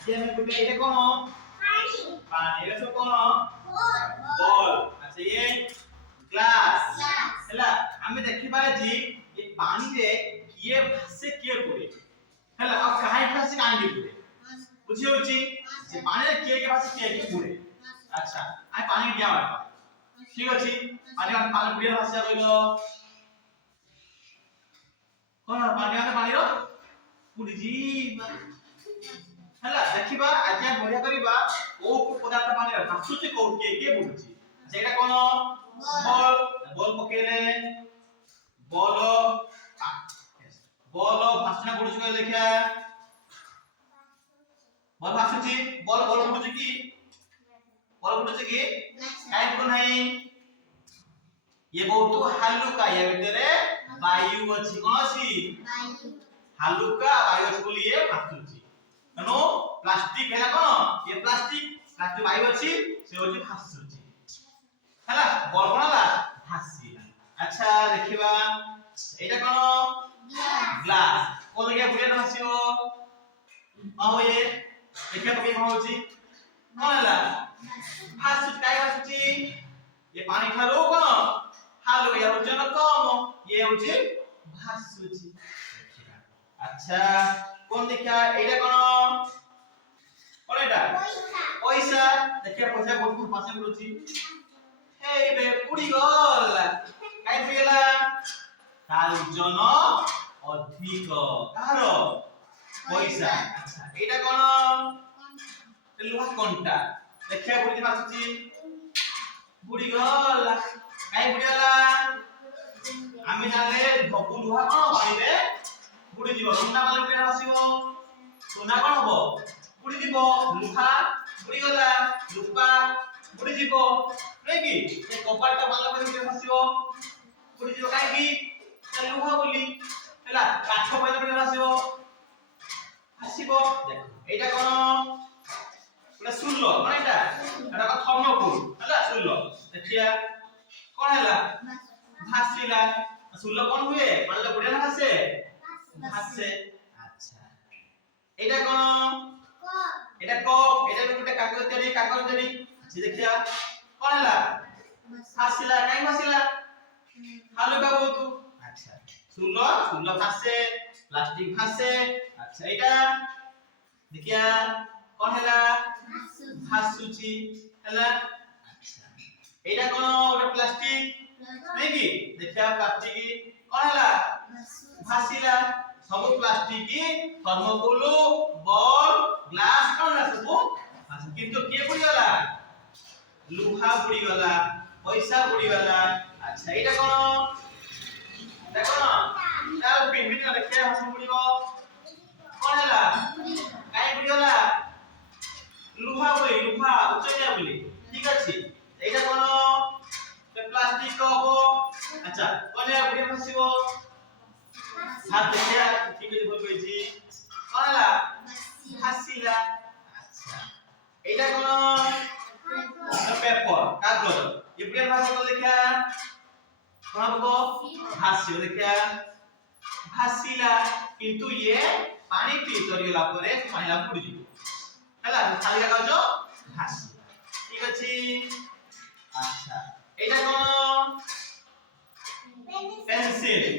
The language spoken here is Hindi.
ଆଜି ଆମେ ଗୋଟେ ଏଇଟା କଣ ପାଣି ଏଇଟା ସବୁ କଣ ବଲ ଆଚ୍ଛା ये ଗ୍ଲାସ ହେଲା ଆମେ ଦେଖିବା ଆଜି ଏ ପାଣିରେ କିଏ ଭାସେ କିଏ ବୁଡେ ହେଲା ଆଉ କାହିଁ ଭାସେ କାହିଁ ବୁଡେ ବୁଝି ହଉଛି ଯେ ପାଣିରେ କିଏ କିଏ ଭାସେ କିଏ କିଏ ବୁଡେ ଆଚ୍ଛା ଆମେ ପାଣି ଡିଆ ମାରବା ঠিক ଅଛି ପାଣି ପାଣି ବୁଡିଆ ଭାସିଆ କହିଲ কোন পানি আছে পানির পুড়ি ଯିବା ହେଲା ଦେଖିବା ଆଜି ଆମେ ବଢିଆ କରିବା କୋଉ କୋଉ ପଦାର୍ଥ ପାଣିରେ ଭାସୁଛି କୋଉ କିଏ ବୁଡୁଛି ସେଇଟା କୋନ ବଲ ବଲ ପକେଇଲେ ବଲ ବଲ ଭାସନା ବୁଡୁଛି କହିଲେ ଦେଖିଆ ବଲ ଭାସୁଛି ବଲ ବଲ ବୁଡୁଛି କି କାଇଁ ବୁଡୁ ନାହିଁ ये बहुत हल्का या ভিতরে वायु अछि कोन अछि हल्का वायु अछि बोली ये भासुची नो प्लास्टिक हैला कोन ये प्लास्टिक वायु अछि से होची भासुची हैला बल कोनला भासीला अच्छा देखिबा एटा कोन ग्लास कोन के बुले भासियो ये देखिया पके होची कोनला भासुची काय भासुची ये पानी ठारो कोन हालो या वजन कम ये होची भासुची अच्छा कोन देखा एटा कोन एटा पैसा देखिया पैसा बहुत पासे मिलुची हे बे पुडी गल काई पियला तार वजन अधिक तार पैसा अच्छा एटा कोन लोहा कंटा देखिया पुडी भासुची पुडी गल काई बुडियाला आमी जाने धपु लुहा कोन पाइले बुडी जीव सुना माले पेरा भासिबो सुना कोन हबो बुडी जीव लुहा बुडी गला लुपा बुडी जीव नै कि ए कपाटा माले पेरा भासिबो बुडी जीव काई कि लुहा बोली हैला काठ माले पेरा भासिबो देखो एटा कोन एटा सुल्लो कोन एटा थर्मोकोल हैला सुल्लो देखिया कोन हैला भासीला सुल्लो कोन हुए पानी बुडे ना भासे भासे अच्छा एटा कोन एटा कप एटा गुटे कागज तरी से देखिया कोन हैला भासीला काई भासीला हालो बाबू तू अच्छा सुल्लो भासे प्लास्टिक भासे अच्छा एटा देखिया कोन हैला भासुची हैला एटा कोन ओटा प्लास्टिक नै कि देखिया प्लास्टिक कोन हैला भासीला सब प्लास्टिक थर्मोकोल बॉल ग्लास कोन ना सब किंतु के बुडी गला लुहा बुडी गला पैसा बुडी गला अच्छा एटा कोन तार पिन देखिया हस बुडीबो कोन हैला काई बुडी गला लुहा उचैया बोली ठीक अछि एटा कोन प्लास्टिक कप अच्छा कोन या बुडी भासिबो हाथ देखिया ठीक है बोल कहिছি कोन हैला भासीला अच्छा एटा कोन पेपर कागज ये बुडी भाषा को देखिया कोन हबो भासियो देखिया भासीला किंतु ये पानी पी तरियला परे महिला बुडी जीव हैला खाली कागज भासीला ठीक अछि अच्छा एटा कोन पेंसिल